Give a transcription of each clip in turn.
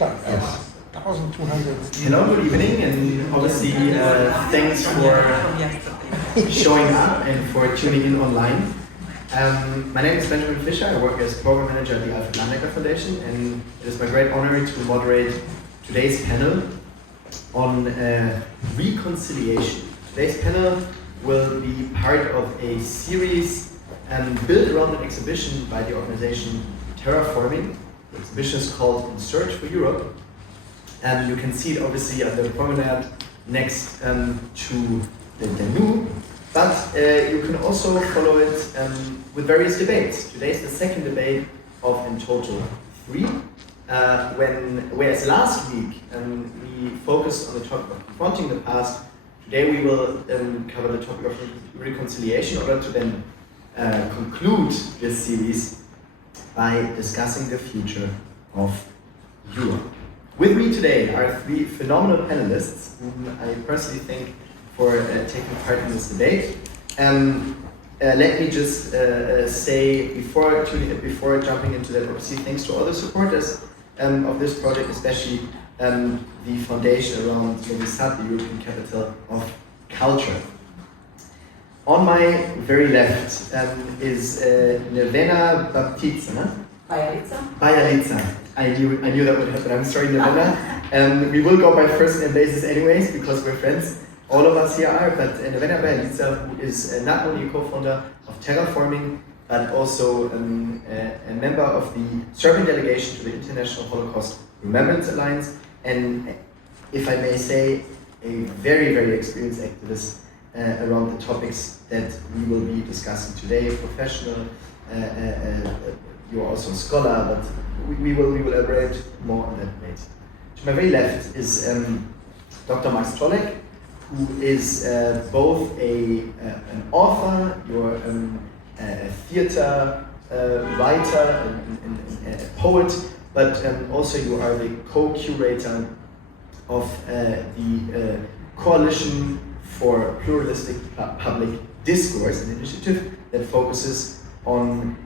Yes. 1,200. Hello, good evening, and obviously thanks for showing up and for tuning in online. My name is Benjamin Fischer. I work as program manager at the Alfred Landecker Foundation, and it is my great honor to moderate today's panel on reconciliation. Today's panel will be part of a series built around an exhibition by the organization Terraforming. The exhibition is called In Search for Europe. You can see it obviously at the promenade next to the Danube, but you can also follow it with various debates. Today is the second debate of in total 3, whereas last week we focused on the topic of confronting the past. Today we will cover the topic of reconciliation in order to then conclude this series by discussing the future of Europe. With me today are 3 phenomenal panelists whom I personally thank for taking part in this debate. Let me just say before jumping into that, obviously thanks to all the supporters of this project, especially the foundation around Novi Sad, the European Capital of Culture. On my very left is Nevena Bajalica. I knew that would happen. I'm sorry, Nevena. We will go by first name basis anyways because we're friends. All of us here are, but Nevena Bajalica, who is not only a co-founder of Terraforming, but also a member of the Serbian delegation to the International Holocaust Remembrance Alliance, and if I may say, a very, very experienced activist around the topics that we will be discussing today. Professional, you're also a scholar, but we will elaborate more on that later. To my very left is Dr. Max Tolek, who is both an author, you're a theater writer, and a poet, but also you are the co-curator of the Coalition for Pluralistic Public Discourse, an initiative that focuses on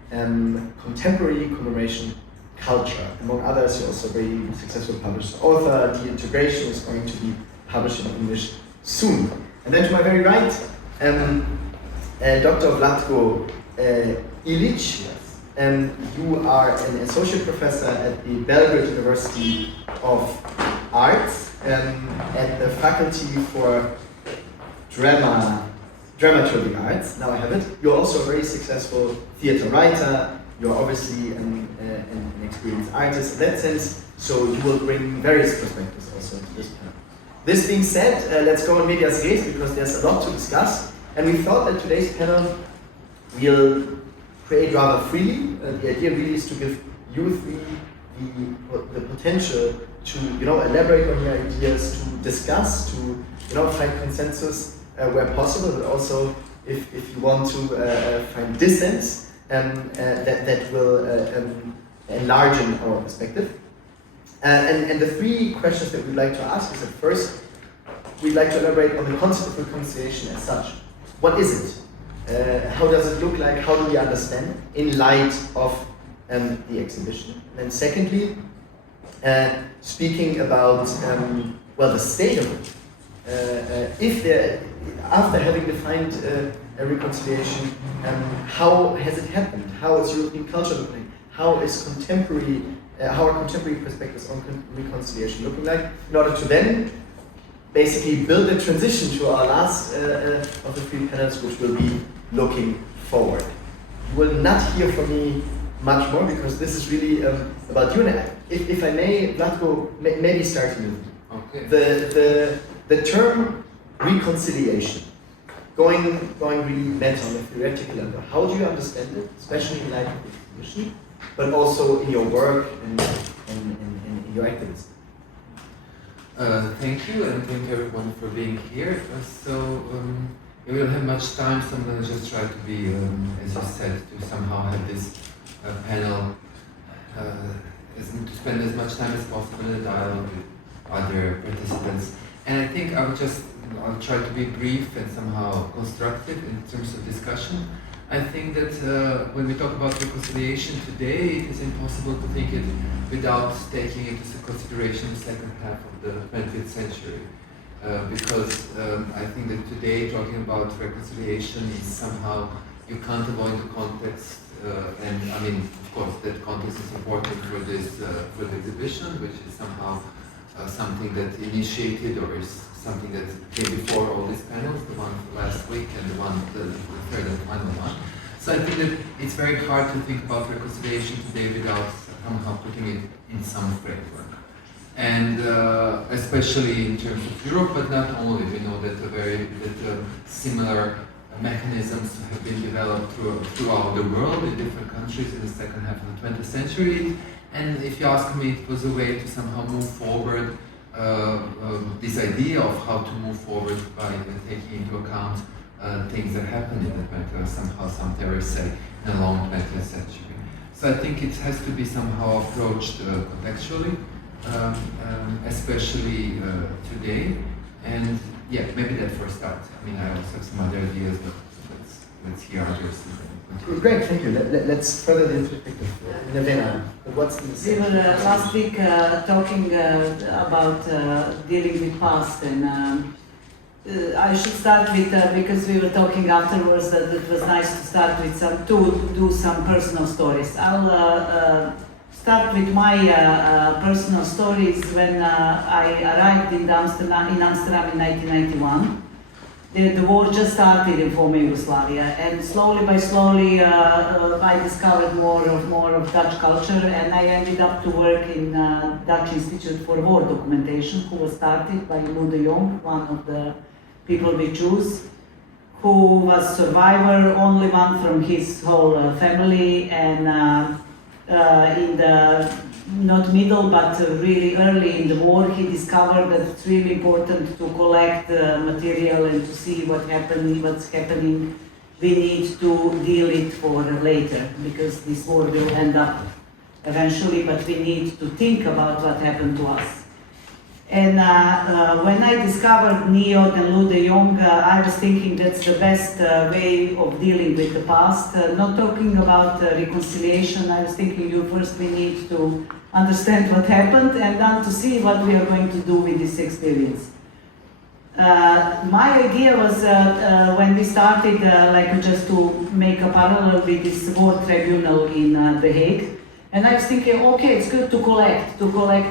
contemporary commemoration culture. Among others, you're also a very successful published author. The Integration is going to be published in English soon. And then to my very right, Dr. Vlatko Ilić. You are an associate professor at the Belgrade University of Arts at the Faculty for Dramaturgy Arts. Now I have it. You're also a very successful theater writer. You're obviously an experienced artist in that sense, so you will bring various perspectives also to this panel. This being said, let's go on medias res because there's a lot to discuss, and we thought that today's panel will create rather freely. The idea really is to give you 3 the potential to elaborate on your ideas, to discuss, to find consensus where possible, but also if you want to find dissent that will enlarge our perspective. And the 3 questions that we'd like to ask is that first, we'd like to elaborate on the concept of reconciliation as such. What is it? How does it look like? How do we understand in light of the exhibition? And then secondly, speaking about the state of it. After having defined a reconciliation, how has it happened? How is European culture looking? How are contemporary perspectives on reconciliation looking like? In order to then basically build a transition to our last of the 3 panels, which will be looking forward. You will not hear from me much more because this is really about you. And if I may, Vlatko, maybe starting with you. Okay. The term reconciliation, going really meta on the theoretical level, how do you understand it, especially in light of the exhibition, but also in your work and in your activism? Thank you, and thank everyone for being here. We will have much time, so I'm going to just try to be, as you said, to somehow have this panel, to spend as much time as possible in a dialogue with other participants. And I think I'll try to be brief and somehow constructive in terms of discussion. I think that when we talk about reconciliation today, it is impossible to think it without taking into consideration the second half of the 20th century. Because I think that today talking about reconciliation is somehow, you can't avoid the context, and I mean, of course, that context is important for this for the exhibition, which is somehow something that initiated or is something that came before all these panels, the one last week and the third and final one. So I think that it's very hard to think about reconciliation today without somehow putting it in some framework. And especially in terms of Europe, but not only. We know that similar mechanisms have been developed throughout the world in different countries in the second half of the 20th century. And if you ask me, it was a way to somehow move forward this idea of how to move forward by taking into account things that happened in the 20th, somehow some theorists say, in a long 20th century. So I think it has to be somehow approached contextually. Especially today, and yeah, maybe that for start. I mean, I also have some other ideas, but let's hear others. Great, thank you. Let's further the perspective. Nevena, what's in the We were last week talking about dealing with past, and I should start with because we were talking afterwards that it was nice to start with to do some personal stories. I'll start with my personal stories. When I arrived in Amsterdam in 1991. The war just started in former Yugoslavia, and slowly by slowly I discovered more of Dutch culture, and I ended up to work in Dutch Institute for War Documentation, who was started by Lou de Jong, one of the people we choose, who was survivor, only one from his whole family, and in the not middle but really early in the war, he discovered that it's really important to collect material and to see what's happening. We need to deal it for later, because this war will end up eventually, but we need to think about what happened to us. And when I discovered NEOD and Lou de Jong, I was thinking that's the best way of dealing with the past. Not talking about reconciliation, I was thinking first we need to understand what happened and then to see what we are going to do with this experience. My idea was when we started just to make a parallel with this war tribunal in The Hague. And I was thinking, okay, it's good to collect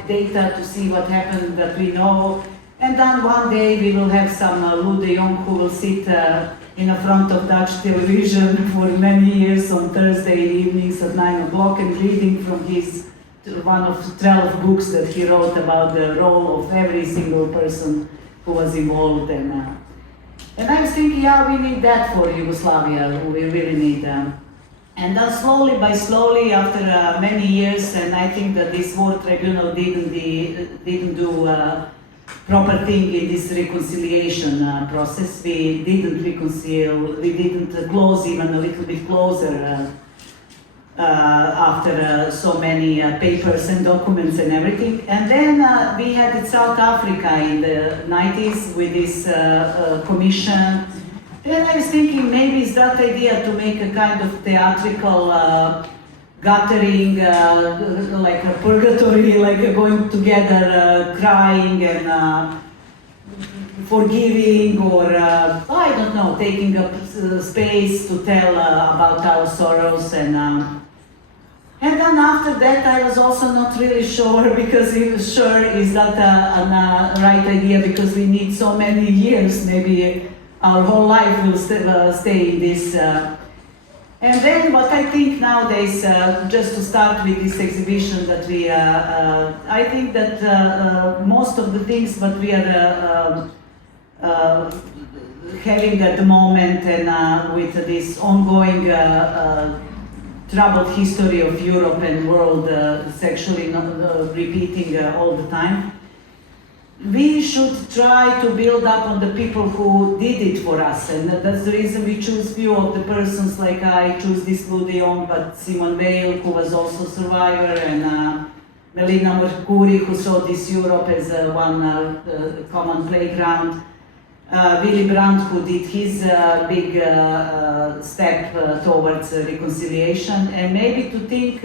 data to see what happened that we know. And then one day we will have some Lou de Jong who will sit in the front of Dutch television for many years on Thursday evenings at 9 o'clock and reading from his one of 12 books that he wrote about the role of every single person who was involved. And I was thinking, yeah, we need that for Yugoslavia, we really need and then slowly by slowly, after many years, and I think that this war tribunal didn't do proper thing in this reconciliation process. We didn't reconcile, we didn't close even a little bit closer after so many papers and documents and everything. And then we had in South Africa in the 90s with this commission. Then I was thinking maybe it's that idea to make a kind of theatrical gathering, like a purgatory, like going together, crying and forgiving, or I don't know, taking up space to tell about our sorrows. And then after that I was also not really sure, because is that a right idea, because we need so many years, maybe our whole life will stay in this. And then what I think nowadays, just to start with this exhibition, that we, I think that most of the things that we are having at the moment, and with this ongoing troubled history of Europe and world, sexually repeating all the time, we should try to build up on the people who did it for us, and that's the reason we choose few of the persons. Like I choose this Lou de Jong, but Simone Weil, who was also a survivor, and Melina Mercouri, who saw this Europe as one common playground. Willy Brandt, who did his big step towards reconciliation, and maybe to think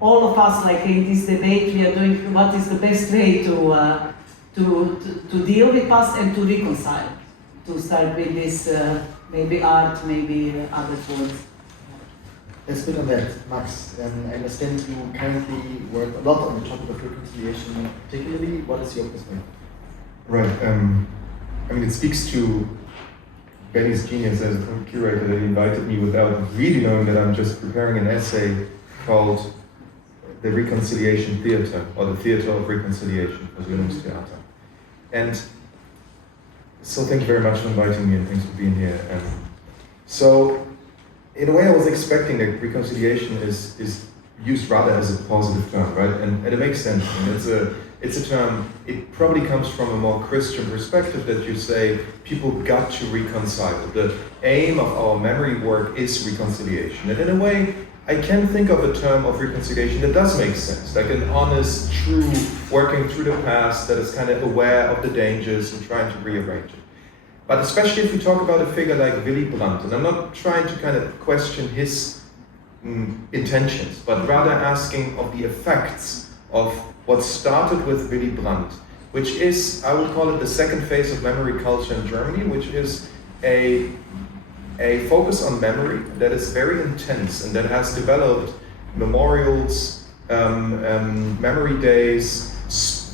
all of us, like in this debate, we are doing what is the best way to deal with past and to reconcile. To start with this, maybe art, maybe other tools. Let's put on that, Max. I understand you currently work a lot on the topic of reconciliation, particularly. What is your perspective? Right. I mean, it speaks to Benny's genius as a curator that he invited me without really knowing that I'm just preparing an essay called The Reconciliation Theatre, or the Theatre of Reconciliation, Versöhnungstheater. And so thank you very much for inviting me and thanks for being here. So, in a way I was expecting that reconciliation is used rather as a positive term, right? And it makes sense. I mean, it's a term, it probably comes from a more Christian perspective that you say people got to reconcile. The aim of our memory work is reconciliation. And in a way, I can think of a term of reconciliation that does make sense, like an honest, true, working through the past that is kind of aware of the dangers and trying to rearrange it. But especially if we talk about a figure like Willy Brandt, and I'm not trying to kind of question his intentions, but rather asking of the effects of what started with Willy Brandt, which is, I would call it the second phase of memory culture in Germany, which is a focus on memory that is very intense and that has developed memorials, memory days,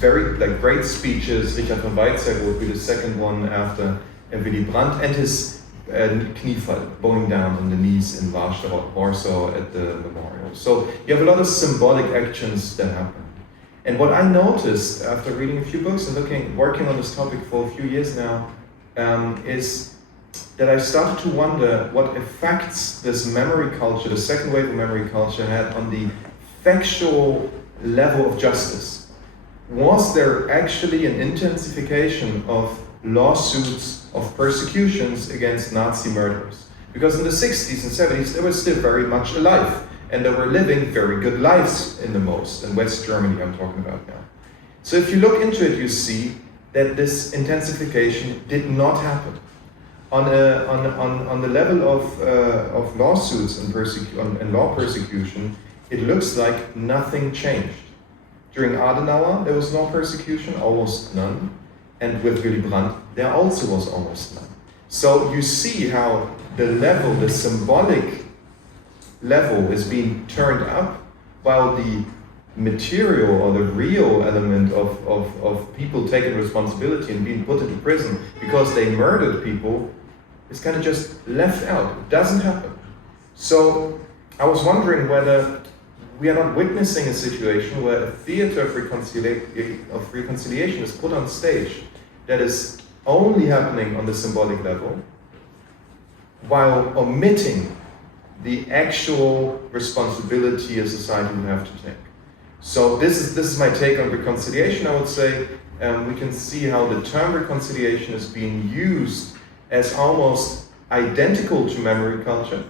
very like great speeches. Richard von Weizsäcker would be the second one after Willy Brandt, and his Kniefall, bowing down on the knees in Warsaw at the memorial. So you have a lot of symbolic actions that happen. And what I noticed after reading a few books and working on this topic for a few years now, is that I started to wonder what effects this memory culture, the second wave of memory culture, had on the factual level of justice. Was there actually an intensification of lawsuits, of persecutions against Nazi murderers? Because in the 60s and 70s, they were still very much alive, and they were living very good lives in West Germany I'm talking about now. So if you look into it, you see that this intensification did not happen. On the level of lawsuits and law persecution, it looks like nothing changed. During Adenauer, there was no persecution, almost none. And with Willy Brandt, there also was almost none. So you see how the symbolic level is being turned up, while the material or the real element of people taking responsibility and being put into prison because they murdered people is kind of just left out. It doesn't happen. So I was wondering whether we are not witnessing a situation where a theater of reconciliation is put on stage that is only happening on the symbolic level, while omitting the actual responsibility a society would have to take. So this is my take on reconciliation. I would say we can see how the term reconciliation is being used as almost identical to memory culture.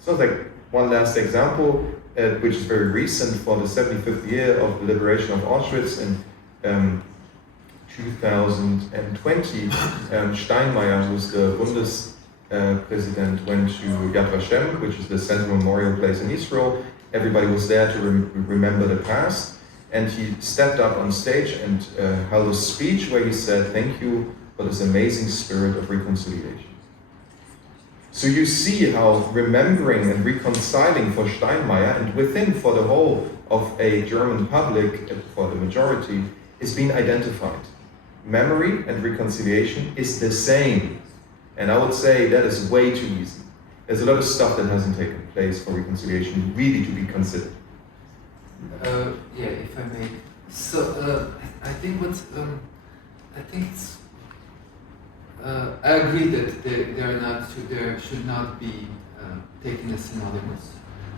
So like one last example, which is very recent, for the 75th year of the liberation of Auschwitz in 2020, Steinmeier, who's the Bundespresident, went to Yad Vashem, which is the central memorial place in Israel. Everybody was there to remember the past, and he stepped up on stage and held a speech where he said, "Thank you for this amazing spirit of reconciliation." So you see how remembering and reconciling for Steinmeier, and within for the whole of a German public, for the majority, is being identified. Memory and reconciliation is the same. And I would say that is way too easy. There's a lot of stuff that hasn't taken place for reconciliation really to be considered. Yeah, if I may. So I think I agree that there should not be taken as synonymous.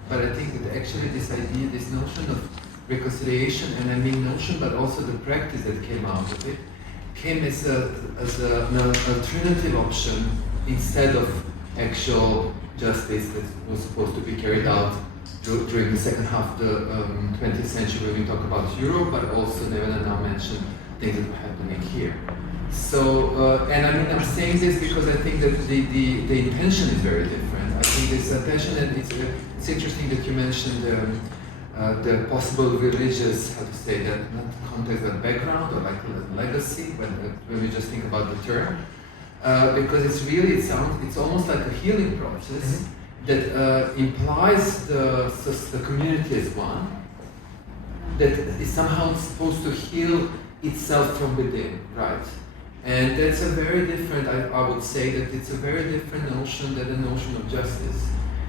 But I think that actually this idea, this notion of reconciliation, and I mean notion, but also the practice that came out of it, came as an alternative option instead of actual justice that was supposed to be carried out during the second half of the 20th century, when we talk about Europe, but also Nevena now mentioned things that were happening here. So, and I mean, I'm saying this because I think that the intention is very different. I think this attention, and it's interesting that you mentioned the possible religious, how to say that, not context but background or like legacy, when we just think about the term, because it's really, it's almost like a healing process that implies the community as one, that is somehow supposed to heal itself from within, right? And that's a very different, I would say that it's a very different notion than the notion of justice,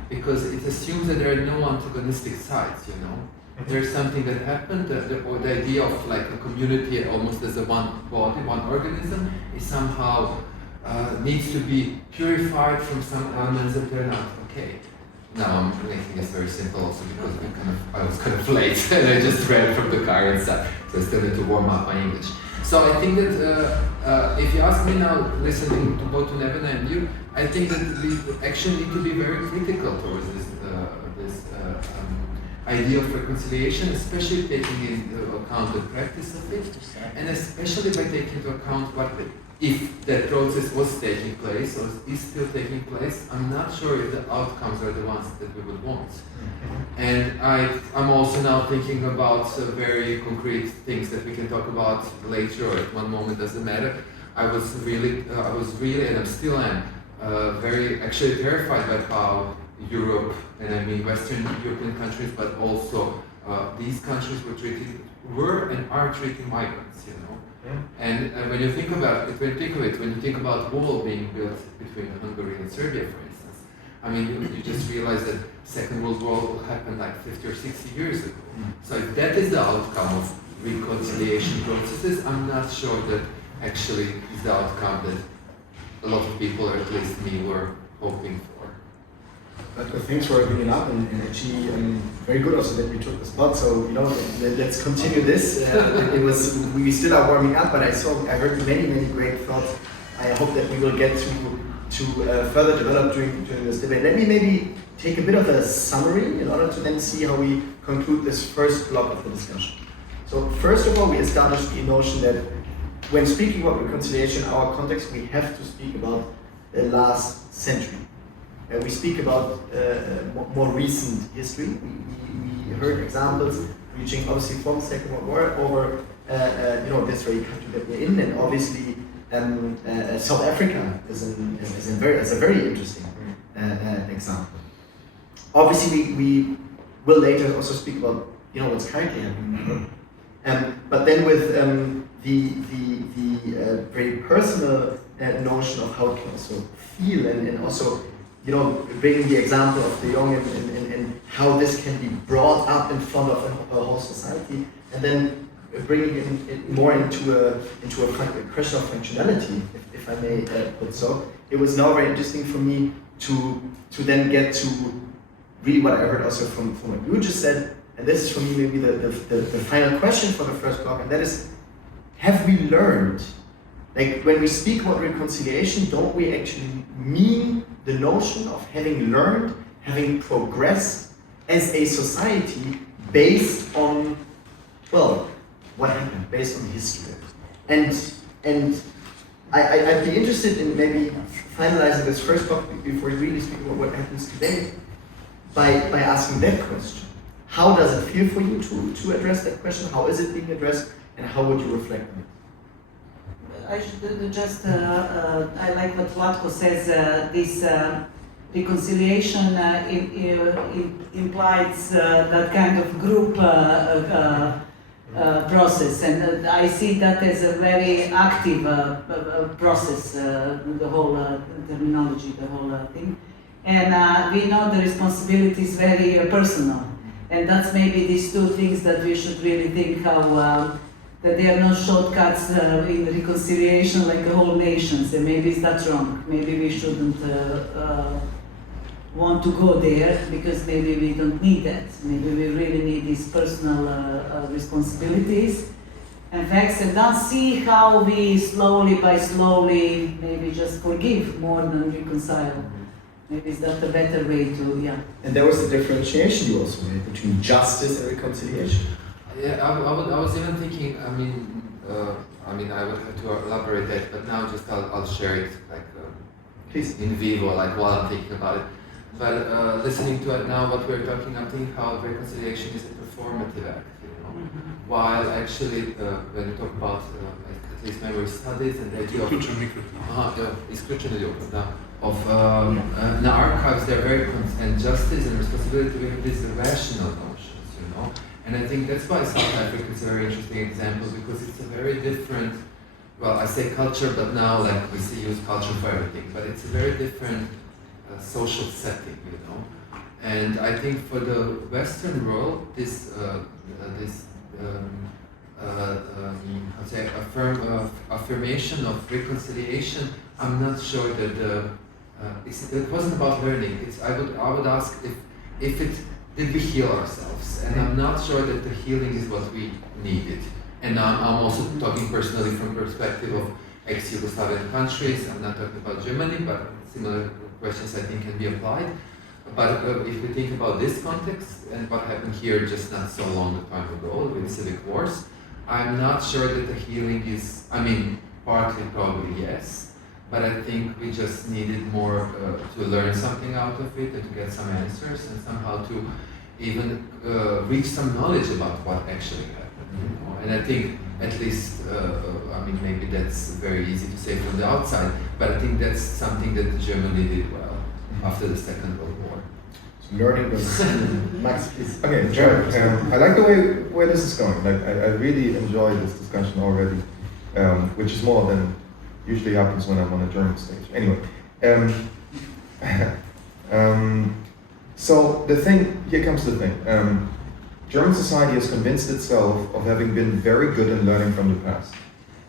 because it assumes that there are no antagonistic sides, you know. There's something that happened, the idea of like a community almost as a one body, one organism, is somehow needs to be purified from some elements that they're not okay. Now I'm making this very simple also because I was kind of late and I just ran from the car and stuff, so I still need to warm up my English. So I think that if you ask me now, listening to both to Nevena and you, I think that we actually need to be very critical towards this idea of reconciliation, especially taking into account the practice of it, and especially by taking into account what if that process was taking place or is still taking place. I'm not sure if the outcomes are the ones that we would want. And I'm also now thinking about very concrete things that we can talk about later or at one moment, doesn't matter. I was really, and I still am, very actually terrified by how Europe, and I mean Western European countries, but also these countries were and are treating migrants, you know. And when you think about it, when you think about wall being built between Hungary and Serbia, for instance, I mean, you just realize that Second World War happened like 50 or 60 years ago. So if that is the outcome of reconciliation processes, I'm not sure that actually is the outcome that a lot of people, or at least me, were hoping for. But thanks for bringing it up, and actually very good also that we took the spot. So you know, let's continue this. We still are warming up, but I heard many great thoughts. I hope that we will get to further develop during this debate. Let me maybe take a bit of a summary in order to then see how we conclude this first block of the discussion. So first of all, we established the notion that when speaking about reconciliation in our context, we have to speak about the last century. We speak about more recent history. We heard examples reaching obviously from the Second World War over this very country that we're in, and obviously South Africa is a very interesting example. Obviously, we will later also speak about what's currently happening. But then with the very personal notion of how it can also feel, and also bringing the example of the young and how this can be brought up in front of a whole society, and then bringing it more into a question of functionality, if I may put so. It was now very interesting for me to then get to really what I heard also from what you just said, and this is for me maybe the final question for the first block, and that is, have we learned? Like when we speak about reconciliation, don't we actually mean the notion of having learned, having progressed as a society based on, well, what happened, based on history? And I'd be interested in maybe finalizing this first block before we really speak about what happens today by asking that question. How does it feel for you to address that question? How is it being addressed? And how would you reflect on it? I should just, I like what Vlatko says, this reconciliation implies that kind of group process, and I see that as a very active process, the whole terminology, the whole thing. And we know the responsibility is very personal, and that's maybe these two things that we should really think how that there are no shortcuts in reconciliation like the whole nations, and maybe that's wrong. Maybe we shouldn't want to go there because maybe we don't need that. Maybe we really need these personal responsibilities and facts, and then see how we slowly maybe just forgive more than reconcile. Maybe that's a better way to, yeah. And there was the differentiation you also made between justice and reconciliation. Yeah, I was even thinking, I mean, I mean, I would have to elaborate that, but now just I'll share it like Please. in vivo, like while I'm thinking about it. But listening to it now, what we're talking, I'm thinking how reconciliation is a performative act, you know. While actually, when we talk about at least memory studies and the idea of in the archives, they're very and justice and responsibility, we have these rational notions, you know. And I think that's why South Africa is a very interesting example, because it's a very different, well, I say culture, but now like we use culture for everything, but it's a very different social setting, you know. And I think for the Western world, this affirmation of reconciliation, I'm not sure that it wasn't about learning. I would ask if did we heal ourselves, and I'm not sure that the healing is what we needed. And I'm also talking personally from perspective of ex-Yugoslavian countries. I'm not talking about Germany, but similar questions I think can be applied. But if we think about this context and what happened here just not so long a time ago with civic wars, I'm not sure that the healing is, I mean, partly probably yes, but I think we just needed more to learn something out of it and to get some answers and somehow to even reach some knowledge about what actually happened. You know? And I think at least, I mean, maybe that's very easy to say from the outside, but I think that's something that Germany did well after the Second World War. So learning was Max, please. okay. Joe, I like the way where this is going. Like I really enjoy this discussion already, which is more than usually happens when I'm on a German stage. Anyway, so the thing, here comes the thing. German society has convinced itself of having been very good in learning from the past.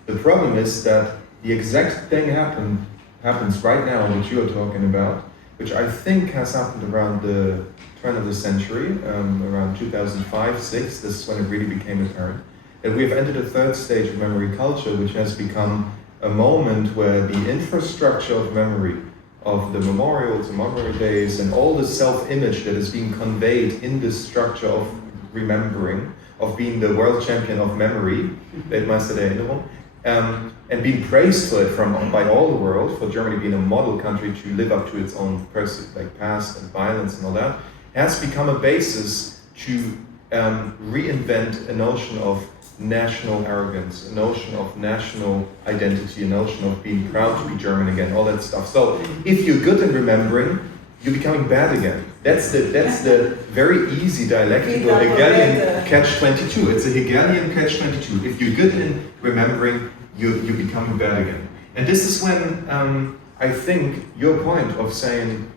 The problem is that the exact thing happens right now, which you are talking about, which I think has happened around the turn of the century, around 2005-06. This is when it really became apparent that we have entered a third stage of memory culture, which has become a moment where the infrastructure of memory, of the memorials and memory days, and all the self-image that is being conveyed in this structure of remembering, of being the world champion of memory, Weltmeister der Erinnerung, and being praised for it by all the world, for Germany being a model country to live up to its own past and violence and all that, has become a basis to reinvent a notion of national arrogance, a notion of national identity, a notion of being proud to be German again, all that stuff. So if you're good in remembering, you're becoming bad again. That's the very easy dialectical Hegelian catch-22. It's a Hegelian catch-22. If you're good in remembering, you're becoming bad again. And this is when I think your point of saying,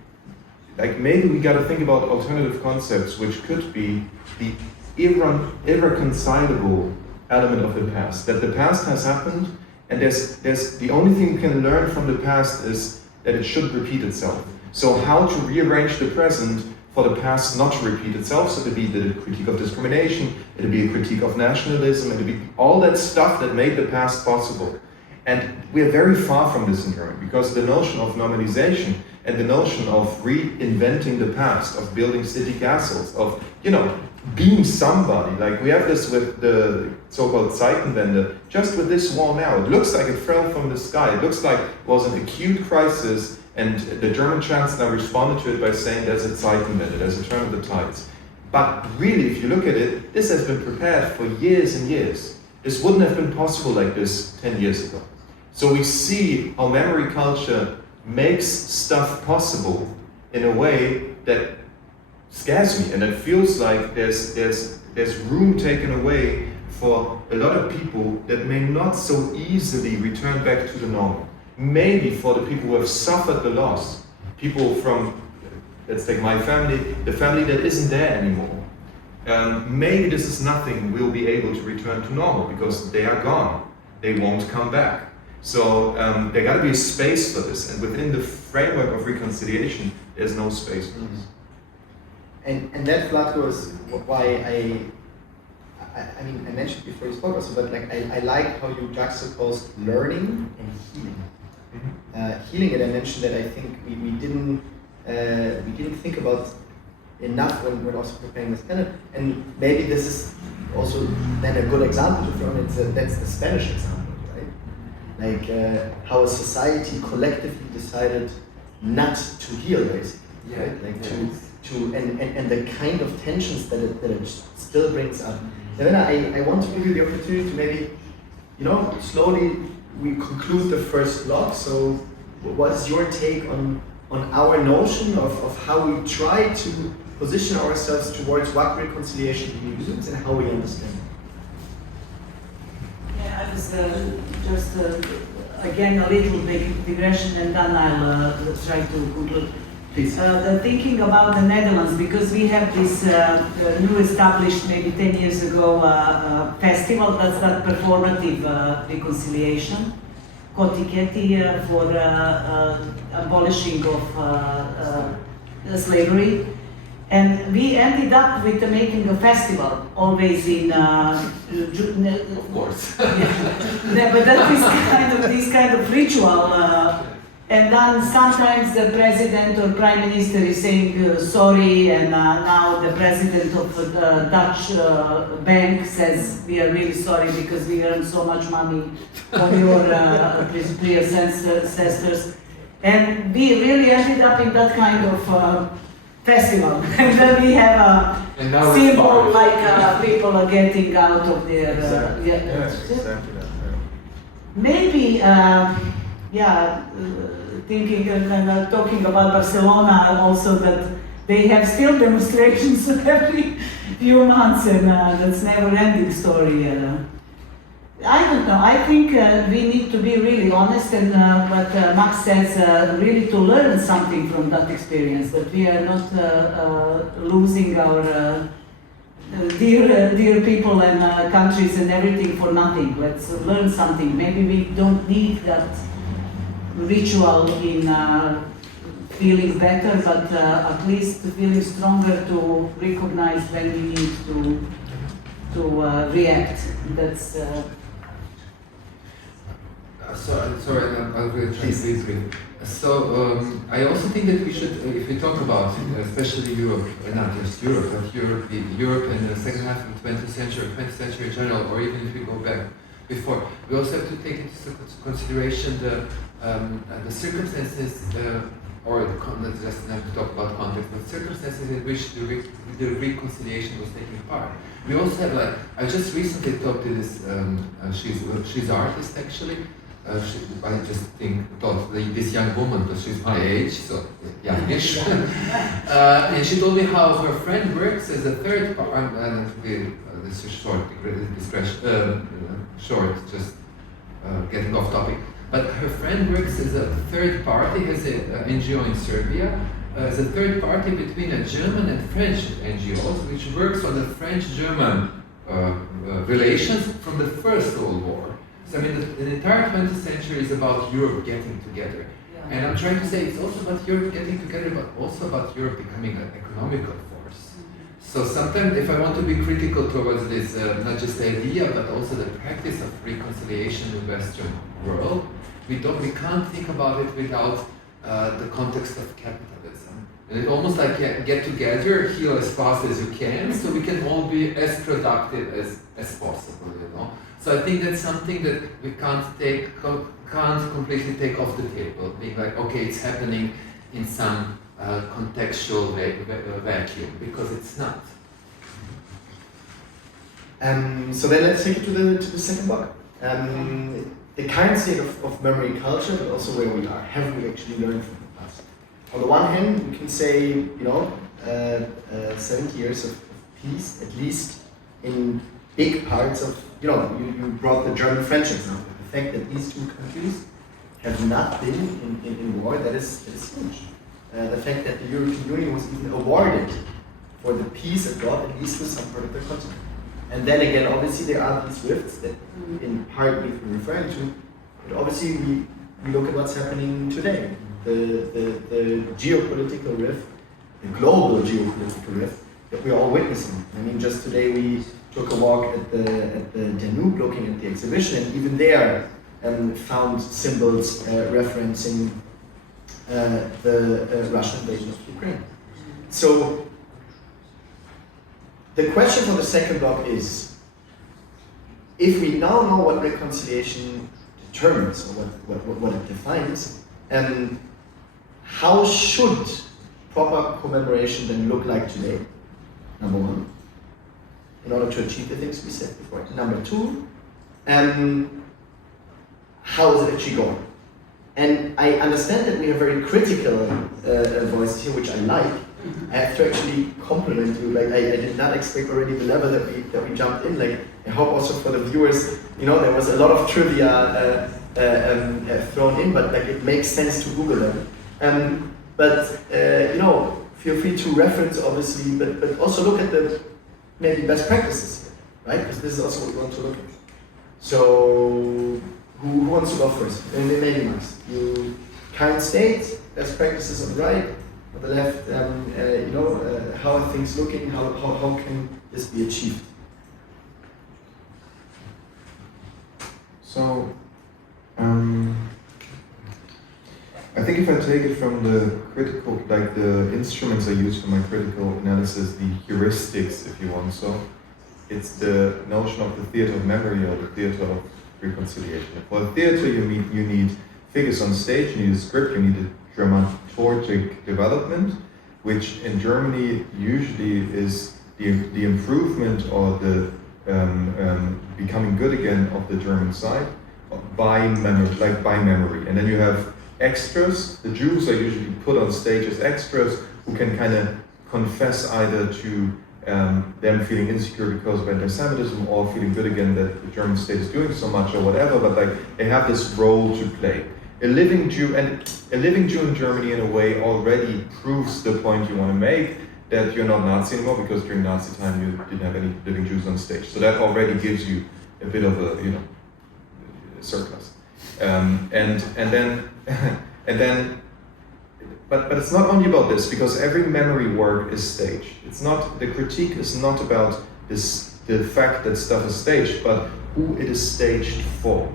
like, maybe we got to think about alternative concepts, which could be the irreconcilable element of the past. That the past has happened, and there's the only thing you can learn from the past is that it shouldn't repeat itself. So how to rearrange the present for the past not to repeat itself. So it'd be the critique of discrimination, it'd be a critique of nationalism, it'd be all that stuff that made the past possible. And we're very far from this in Germany, because the notion of normalization and the notion of reinventing the past, of building city castles, of, you know, being somebody, like we have this with the so-called Zeitenwende, just with this wall now. It looks like it fell from the sky. It looks like it was an acute crisis, and the German chancellor responded to it by saying there's a Zeitenwende, there's a turn of the tides. But really, if you look at it, this has been prepared for years and years. This wouldn't have been possible like this 10 years ago. So we see how memory culture makes stuff possible in a way that scares me, and it feels like there's room taken away for a lot of people that may not so easily return back to the normal. Maybe for the people who have suffered the loss, people from, let's take my family, the family that isn't there anymore. Maybe this is nothing we'll be able to return to normal, because they are gone. They won't come back. So there got to be a space for this, and within the framework of reconciliation, there's no space for this. And that, Vlatko, is why I mean, I mentioned before you spoke also, but like I like how you juxtaposed learning and healing. Healing, and I mentioned that I think we didn't think about enough when also preparing this panel, and maybe this is also then a good example from it, that's the Spanish example, right? Like how a society collectively decided not to heal, basically, right? Like and the kind of tensions that it still brings up. Nevena, I want to give you the opportunity to maybe, slowly we conclude the first block. So what is your take on our notion of how we try to position ourselves towards what reconciliation means and how we understand it? Yeah, I was just again a little big digression, and then I'll try to conclude. Please. Thinking about the Netherlands, because we have this new established maybe 10 years ago festival, that's that performative reconciliation, Kotiketi, for abolishing of slavery. And we ended up with making a festival, always in Of course. yeah, but that is this kind of ritual. And then sometimes the president or prime minister is saying sorry, and now the president of the Dutch bank says we are really sorry because we earned so much money on your ancestors. And we really ended up in that kind of festival. And then we have a symbol like people are getting out of their... Exactly that. Maybe, thinking and talking about Barcelona also, that they have still demonstrations every few months, and that's never-ending story. I don't know. I think we need to be really honest, and what Max says, really to learn something from that experience. That we are not losing our dear people and countries and everything for nothing. Let's learn something. Maybe we don't need that ritual in feeling better, but at least feeling stronger to recognize when we need to react. That's. Sorry, I'll really try to be brief. So I also think that we should, if we talk about, especially Europe, not just Europe, but Europe in the second half of the 20th century, 20th century in general, or even if we go back before, we also have to take into consideration the circumstances, let's just not talk about context, but circumstances in which the reconciliation was taking part. We also have, like, I just recently talked to this, she's an artist actually. I just thought this young woman, because she's my age, so youngish, and she told me how her friend works as a third party, this is short, just getting off topic, but her friend works as a third party, as an NGO in Serbia, as a third party between a German and French NGOs, which works on the French-German relations from the First World War. So I mean, the entire 20th century is about Europe getting together. Yeah. And I'm trying to say it's also about Europe getting together, but also about Europe becoming an economical force. So sometimes, if I want to be critical towards this, not just the idea, but also the practice of reconciliation in the Western world, we can't think about it without the context of capitalism. And it's almost like get together, heal as fast as you can, so we can all be as productive as possible, you know. So I think that's something that we can't completely take off the table, being like, okay, it's happening in some contextual vacuum, because it's not. So then let's take it to the second block. The current state of memory culture, but also where we are. Have we actually learned from the past? On the one hand, we can say, 70 years of peace, at least in big parts of, you brought the German-French example. The fact that these two countries have not been in war, that is huge. The fact that the European Union was even awarded for the peace it brought, at least to some part of the continent. And then again, obviously there are these rifts that in part we've been referring to, but obviously we look at what's happening today. The geopolitical rift, the global geopolitical rift that we're all witnessing. I mean, just today we took a walk at the Danube looking at the exhibition, and even there found symbols referencing the Russian invasion of Ukraine. So the question for the second block is, if we now know what reconciliation determines, or what it defines, how should proper commemoration then look like today? Number one, in order to achieve the things we said before. Number two, how is it actually going? And I understand that we have very critical voices here, which I like. I have to actually compliment you. Like I did not expect already the level that we jumped in. Like I hope also for the viewers, you know, there was a lot of trivia thrown in, but like it makes sense to Google them. You know, feel free to reference obviously, but also look at the maybe best practices, right? Because this is also what we want to look at. So who wants to go first? Maybe Max. You current state, best practices on the right. On the left, you know, how are things looking? How can this be achieved? So, I think if I take it from the critical, like the instruments I use for my critical analysis, the heuristics, if you want, so it's the notion of the theater of memory or the theater of reconciliation. For a theater, you need figures on stage, you need a script, you need a dramaturgic development, which in Germany usually is the improvement or the becoming good again of the German side by memory. And then you have extras. The Jews are usually put on stage as extras who can kind of confess either to them feeling insecure because of anti-Semitism or feeling good again that the German state is doing so much or whatever, but like they have this role to play. A living Jew in Germany in a way already proves the point you want to make, that you're not Nazi anymore, because during Nazi time you didn't have any living Jews on stage. So that already gives you a bit of a, you know, surplus. But it's not only about this, because every memory work is staged. It's not, the critique is not about the fact that stuff is staged, but who it is staged for.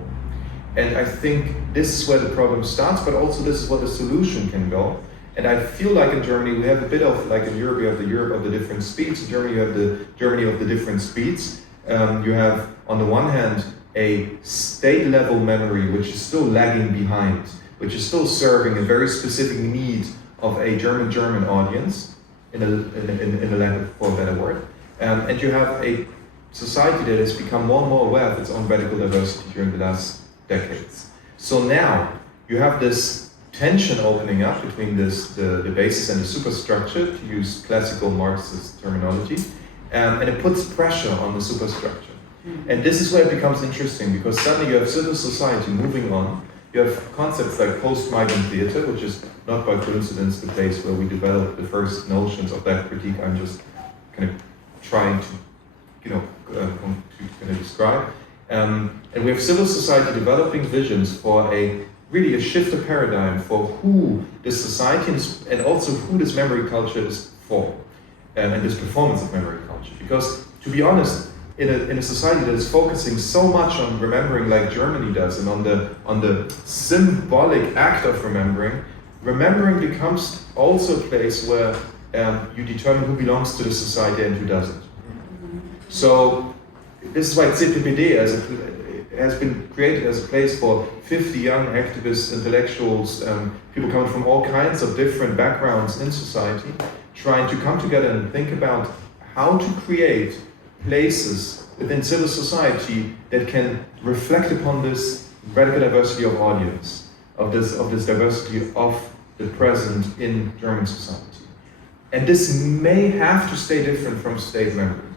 And I think this is where the problem starts, but also this is where the solution can go. And I feel like in Germany we have a bit of, like in Europe, you have the Europe of the different speeds. In Germany you have the Germany of the different speeds. You have, on the one hand, a state-level memory which is still lagging behind, which is still serving a very specific need of a German audience, in a lack of, for a better word. And you have a society that has become more and more aware of its own radical diversity during the last decades. So now you have this tension opening up between the basis and the superstructure, to use classical Marxist terminology, and it puts pressure on the superstructure. And this is where it becomes interesting, because suddenly you have civil society moving on. You have concepts like post-migrant theater, which is not by coincidence the place where we developed the first notions of that critique I'm just kind of trying to, you know, to kind of describe. And we have civil society developing visions for a shift of paradigm for who this society is, and also who this memory culture is for, and this performance of memory culture. Because, to be honest, in a society that is focusing so much on remembering like Germany does, and on the symbolic act of remembering becomes also a place where you determine who belongs to the society and who doesn't. So this is why CPPD has been created as a place for 50 young activists, intellectuals, people coming from all kinds of different backgrounds in society, trying to come together and think about how to create places within civil society that can reflect upon this radical diversity of audience, of this diversity of the present in German society. And this may have to stay different from state memory.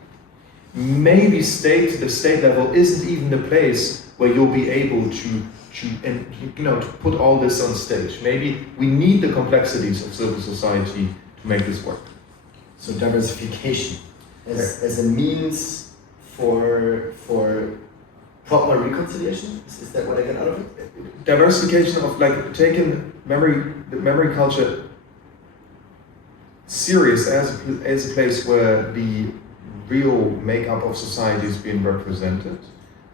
Maybe the state level isn't even the place where you'll be able to put all this on stage. Maybe we need the complexities of civil society to make this work. So diversification as a means for proper reconciliation? Is that what I get out of it? Diversification of like taking the memory culture serious as a place where the real makeup of society is being represented,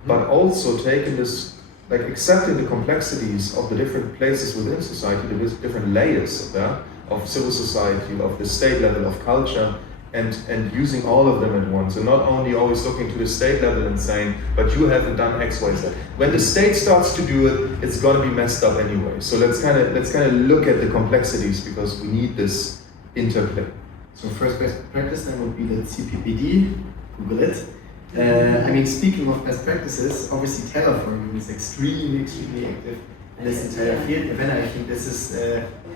but also taking this, like accepting the complexities of the different places within society, the different layers of that, of civil society, of the state level, of culture, and using all of them at once, and not only always looking to the state level and saying, but you haven't done X, Y, Z. When the state starts to do it, it's going to be messed up anyway. So let's kind of look at the complexities, because we need this interplay. So first best practice then would be the CPPD, Google it. I mean, speaking of best practices, obviously terraforming is extremely active in this entire field. Nevena, I think this is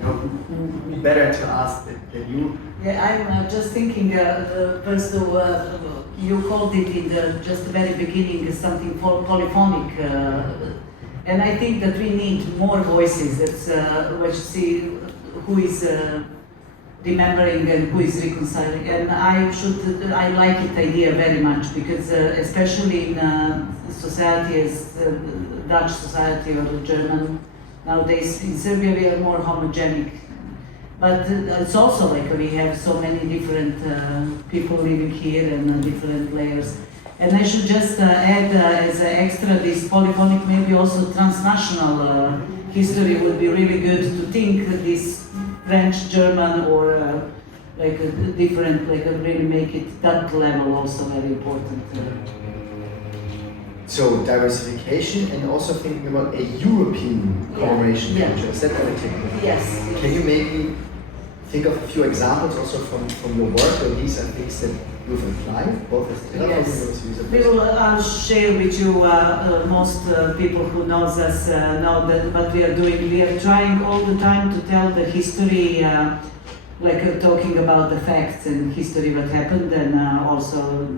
who better to ask than you. Yeah, I'm just thinking, first you called it in just the very beginning something polyphonic, and I think that we need more voices. That's what you see, who is remembering and who is reconciling. And I like it idea very much, because especially in society as Dutch society or German nowadays, in Serbia we are more homogenic. But it's also like we have so many different people living here and different layers. And I should just add as an extra this polyphonic, maybe also transnational history would be really good to think this French, German, or like a different, like really make it that level also very important. So diversification and also thinking about a European commemoration culture. Is that everything? Yes. Can you maybe think of a few examples also from your work, where these are things that you've applied, both as terraforming and I'll share with you, most people who knows us know that what we are doing. We are trying all the time to tell the history, like talking about the facts and history, what happened, and also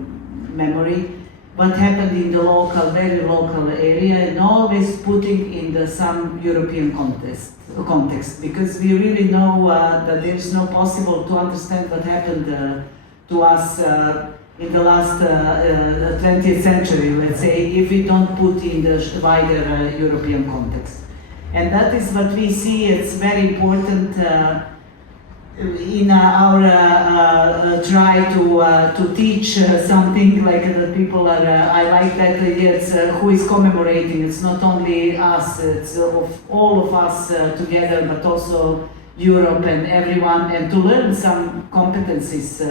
memory, what happened in the local, very local area, and always putting in some European context, because we really know that there is no possible to understand what happened to us in the last 20th century, let's say, if we don't put in the wider European context. And that is what we see, it's very important in our try to teach something like that people are, I like that idea, it's who is commemorating, it's not only us, it's of all of us together, but also Europe and everyone, and to learn some competencies.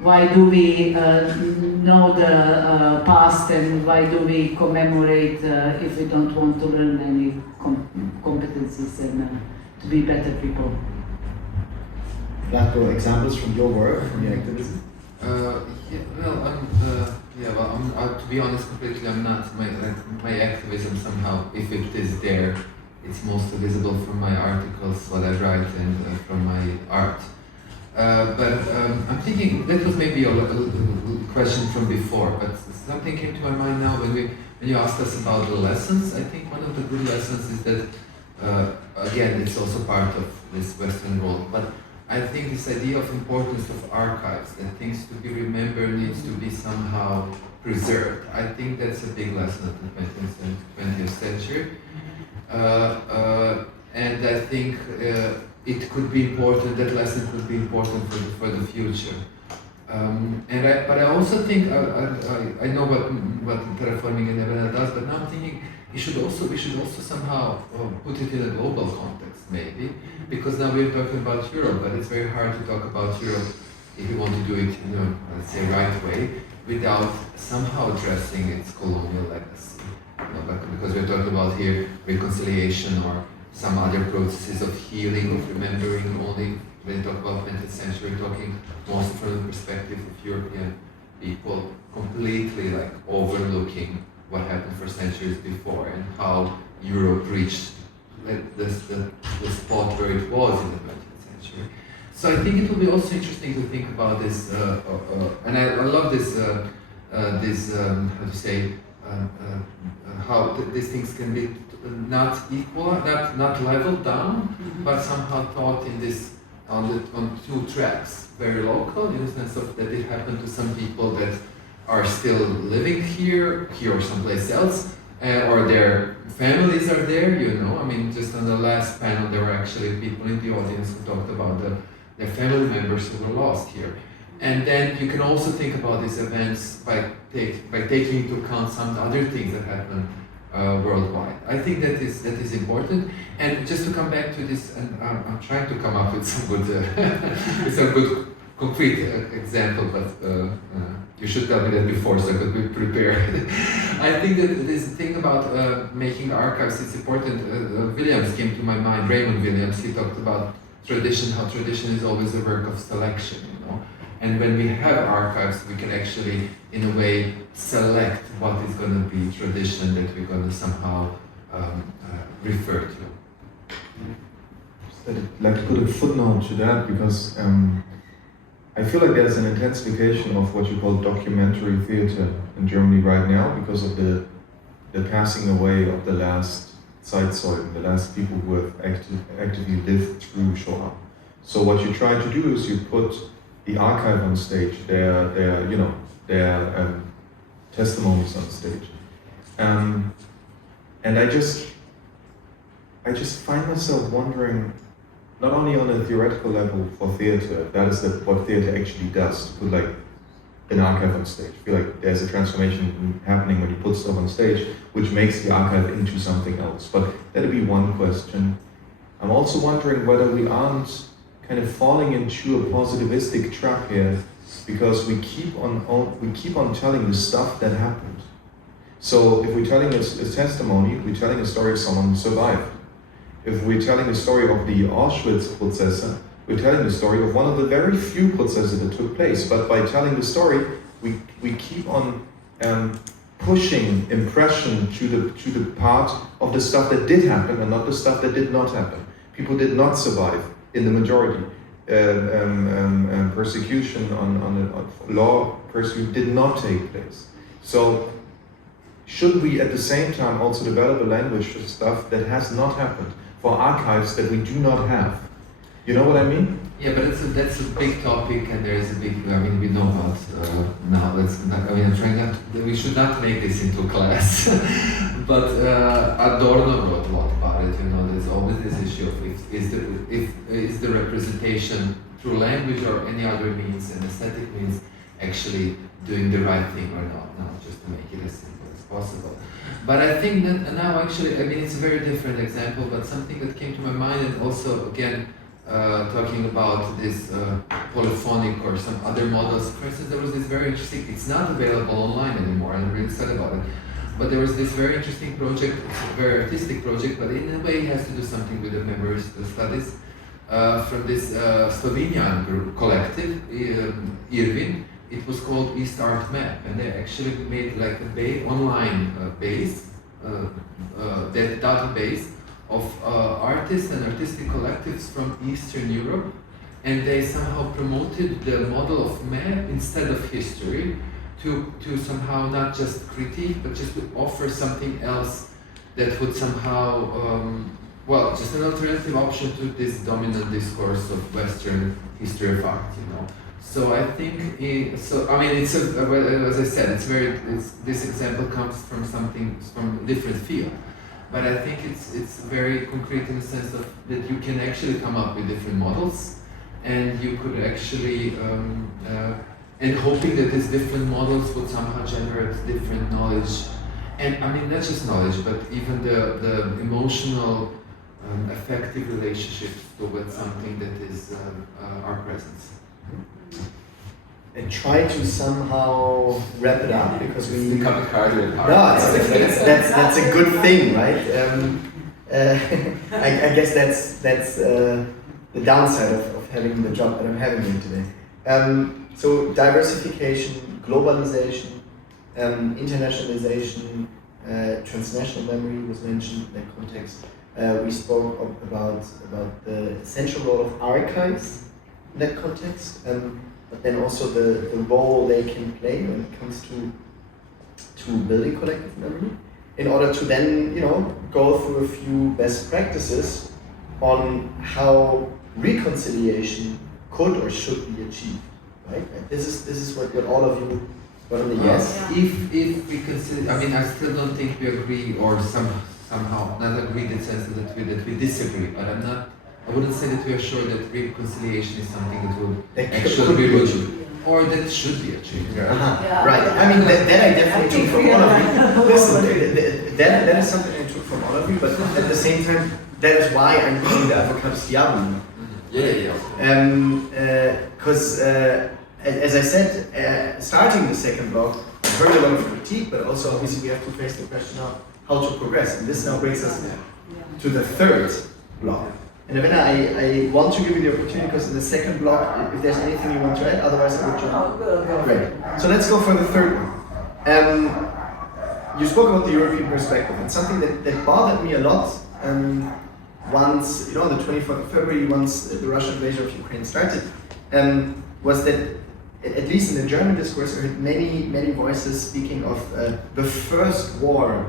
Why do we know the past, and why do we commemorate if we don't want to learn any competencies and to be better people? Vlatko, examples from your work, from your activism? To be honest, completely, I'm not. My activism somehow, if it is there, it's mostly visible from my articles, what I write, and from my art. I'm thinking that was maybe a question from before, but something came to my mind now when you asked us about the lessons. I think one of the good lessons is that again, it's also part of this Western world, but I think this idea of importance of archives, that things to be remembered needs to be somehow preserved. I think that's a big lesson of the 20th century, and I think it could be important. That lesson could be important for the future. But I also think I know what terraforming in Nevena does, but now I'm thinking we should also somehow put it in a global context, maybe, because now we're talking about Europe, but it's very hard to talk about Europe if you want to do it, let's say, right way, without somehow addressing its colonial legacy. Because we're talking about here reconciliation or some other processes of healing, of remembering. Only when you talk about 20th century, we're talking mostly from the perspective of European people, completely like overlooking what happened for centuries before and how Europe reached the spot where it was in the 20th century. So I think it will be also interesting to think about this, and I love this, how to say, how these things can be not equal, not leveled down, but somehow taught in this on two tracks, very local, in the sense of that it happened to some people that are still living here or someplace else, or their families are there. I mean, just on the last panel, there were actually people in the audience who talked about their family members who were lost here. And then you can also think about these events by taking into account some other things that happen worldwide. I think that is important. And just to come back to this, and I'm trying to come up with some good concrete example, but you should tell me that before so I could be prepared. I think that this thing about making archives, it's important. Williams came to my mind, Raymond Williams, he talked about tradition, how tradition is always a work of selection, you know. And when we have archives, we can actually, in a way, select what is going to be tradition that we're going to somehow refer to. I'd like to put a footnote to that because I feel like there's an intensification of what you call documentary theater in Germany right now because of the passing away of the last Zeitzeugen, the last people who have actively lived through Shoah. So what you try to do is you put the archive on stage, their testimonies on stage, and I just find myself wondering, not only on a theoretical level for theatre, that is what theatre actually does, to put like an archive on stage. I feel like there's a transformation happening when you put stuff on stage, which makes the archive into something else. But that'd be one question. I'm also wondering whether we aren't kind of falling into a positivistic trap here, because we keep on telling the stuff that happened. So if we're telling a testimony, we're telling a story of someone who survived. If we're telling the story of the Auschwitz-Prozesse, we're telling the story of one of the very few processes that took place. But by telling the story, we keep on pushing impression to the part of the stuff that did happen and not the stuff that did not happen. People did not survive in the majority. Persecution on law persecution did not take place. So should we at the same time also develop a language for stuff that has not happened, for archives that we do not have? You know what I mean? Yeah, but that's a big topic, and there is a big. I mean, we know about now. I'm trying not. We should not make this into class. But Adorno wrote a lot about it. You know, there's always this issue of is the representation through language or any other means, and aesthetic means, actually doing the right thing or not? No, just to make it as simple as possible. But I think that now actually, I mean, it's a very different example, but something that came to my mind, and also again. Talking about this polyphonic or some other models. For instance, there was this very interesting, it's not available online anymore, I'm really sad about it, but there was this very interesting project, it's a very artistic project, but in a way it has to do something with the memory studies, from this Slovenian group, collective, Irvin. It was called East Art Map, and they actually made like a online base, that database of artists and artistic collectives from Eastern Europe, and they somehow promoted the model of map instead of history to somehow not just critique, but just to offer something else that would somehow, just an alternative option to this dominant discourse of Western history of art, you know. So I think, it's as I said, this example comes from from a different field. But I think it's very concrete in the sense of that you can actually come up with different models, and you could actually, and hoping that these different models would somehow generate different knowledge, and I mean not just knowledge, but even the emotional, affective relationships towards something that is our presence. And try to somehow wrap it up, because we become harder and harder. No, that's a good thing, right? I guess that's the downside of having the job that I'm having here today. So diversification, globalization, internationalization, transnational memory was mentioned in that context. We spoke about the essential role of archives in that context. But then also the role they can play when it comes to building collective memory, in order to then, go through a few best practices on how reconciliation could or should be achieved, right? And this is what all of you got on the yes. If we consider, I mean, I still don't think we agree, or somehow not agree in the sense that we disagree, but I wouldn't say that we are sure that reconciliation is something that will actually be achieved, or that should be achieved. Right. I mean, that I definitely took from all of you. Listen, that is something I took from all of you, but at the same time, that is why I'm doing the Avocados Diablo. Because as I said, starting the second block, I heard a lot of critique, but also obviously we have to face the question of how to progress. And this now brings us to the third block. And Nevena, I want to give you the opportunity because in the second block, if there's anything you want to add, otherwise I would jump. Great. So let's go for the third one. You spoke about the European perspective, and something that bothered me a lot once, the 24th of February, once the Russian invasion of Ukraine started, was that, at least in the German discourse, I heard many voices speaking of the first war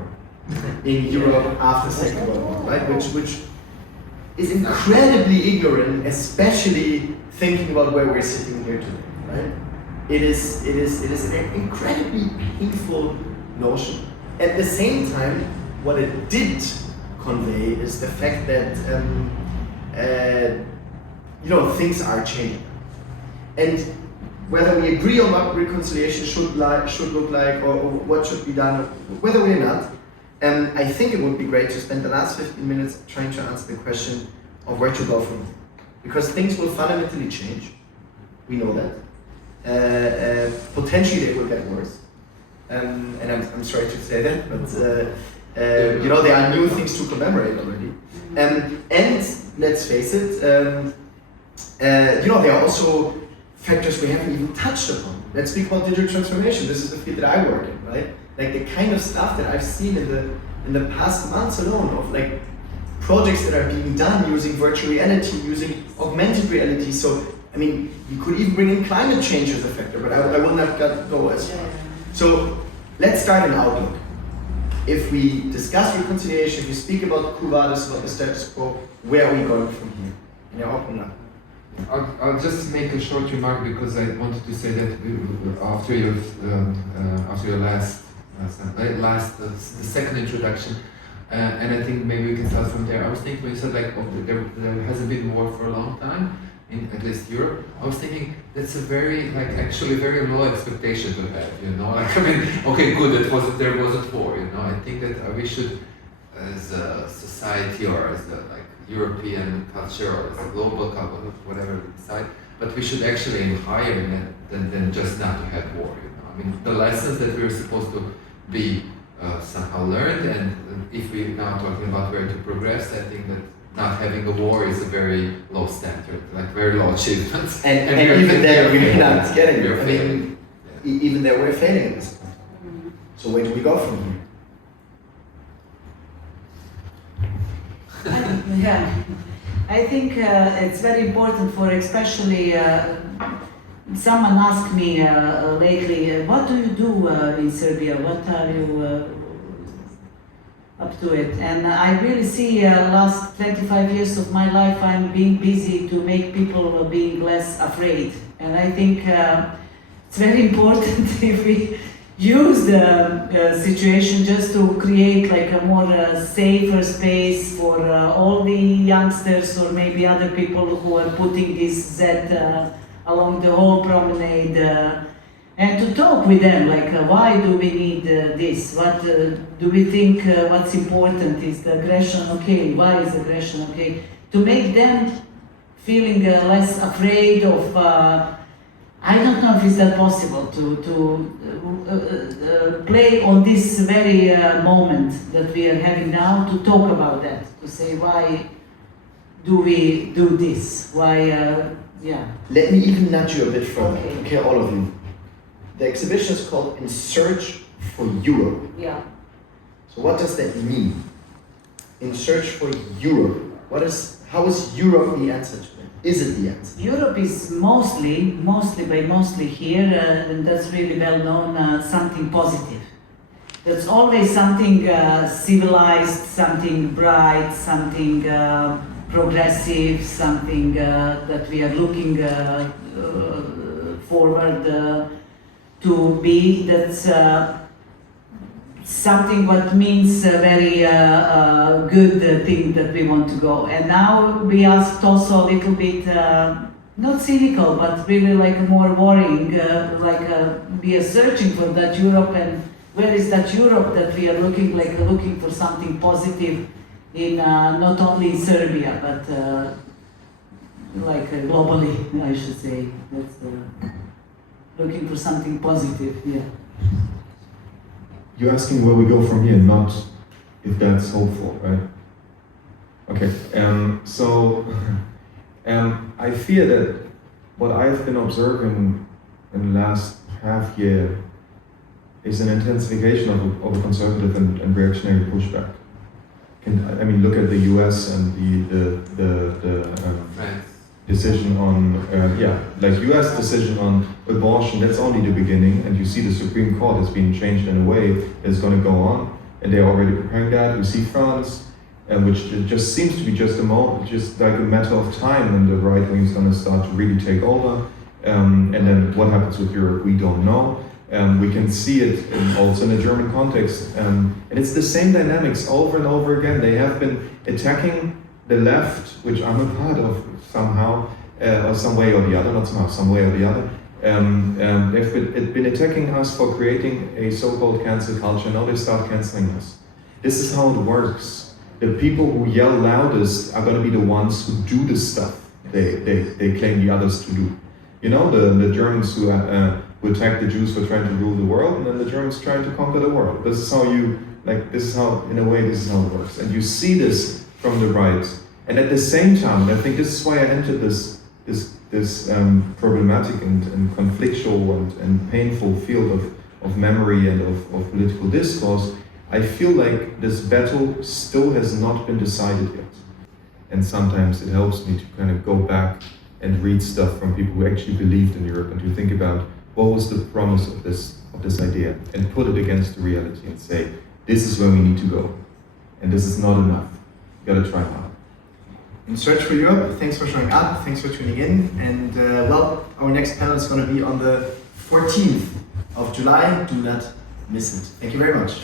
in Europe after the Second World War, right? Which is incredibly ignorant, especially thinking about where we're sitting here today, right? It is an incredibly painful notion. At the same time, what it did convey is the fact that things are changing, and whether we agree on what reconciliation should look like or what should be done, whether we're not, I think it would be great to spend the last 15 minutes trying to answer the question of where to go from here, because things will fundamentally change. We know that. Potentially they will get worse. And I'm sorry to say that, but there are new things to commemorate already. And let's face it, there are also factors we haven't even touched upon. Let's speak about digital transformation. This is the field that I work in, right? Like the kind of stuff that I've seen in the past months alone of like projects that are being done using virtual reality, using augmented reality. So, I mean, you could even bring in climate change as a factor, but I will not go as far. So let's start an outlook. If we discuss reconciliation, if we speak about quo vadis, about the status quo, where are we going from here? And you're open up. I'll just make a short remark because I wanted to say that after your last the second introduction, and I think maybe we can start from there. I was thinking when you said there hasn't been war for a long time in at least Europe. I was thinking that's a very very low expectation to have. Okay, good, there wasn't war. I think that we should, as a society or as a European culture or as a global culture, whatever we decide, but we should actually aim higher than just not to have war. The lessons that we're supposed to be somehow learned, and if we're now talking about where to progress, I think that not having a war is a very low standard, very low achievement. And even there we're not getting it. Even there we're failing at this point. So where do we go from here? I think it's very important for especially, someone asked me lately, what do you do in Serbia? What are you up to it? And I really see last 25 years of my life I'm being busy to make people being less afraid. And I think it's very important if we use the situation just to create a more safer space for all the youngsters or maybe other people who are putting this Z along the whole promenade, and to talk with them, why do we need this? What do we think, what's important? Is the aggression okay? Why is aggression okay? To make them feeling less afraid of, I don't know if it's that possible to play on this very moment that we are having now, to talk about that, to say why do we do this? Why, Let me even nudge you a bit further. Okay, all of you. The exhibition is called In Search for Europe. Yeah. So what does that mean? In Search for Europe. How is Europe the answer to that? Is it the answer? Europe is mostly here, and that's really well known, something positive. There's always something civilized, something bright, something progressive, something that we are looking forward to be. That's something what means a very good thing that we want to go. And now we asked also a little bit, not cynical, but really more worrying, we are searching for that Europe, and where is that Europe that we are looking for something positive in, not only in Serbia, but like globally, I should say. That's looking for something positive. Yeah. You're asking where we go from here, not if that's hopeful, right? Okay. I fear that what I've been observing in the last half year is an intensification of a conservative and reactionary pushback. Look at the U.S. and the decision on U.S. decision on abortion. That's only the beginning, and you see the Supreme Court has been changed in a way that's going to go on, and they're already preparing that. We see France, which just seems to be just like a matter of time when the right wing is going to start to really take over, and then what happens with Europe, we don't know. We can see it also in a German context, and it's the same dynamics over and over again. They have been attacking the left, which I'm a part of somehow, or some way or the other, not somehow, some way or the other. They've been attacking us for creating a so-called cancel culture. Now they start canceling us. This is how it works. The people who yell loudest are going to be the ones who do the stuff they claim the others to do. You know, the Germans who attack the Jews for trying to rule the world, and then the Germans trying to conquer the world. This is how in a way, this is how it works. And you see this from the right. And at the same time, and I think this is why I entered this problematic and conflictual and painful field of memory and of political discourse, I feel like this battle still has not been decided yet. And sometimes it helps me to kind of go back and read stuff from people who actually believed in Europe and to think about what was the promise of this idea and put it against the reality and say, this is where we need to go. And this is not enough. You gotta try hard. In Search for Europe, thanks for showing up, thanks for tuning in. And our next panel is going to be on the 14th of July. Do not miss it. Thank you very much.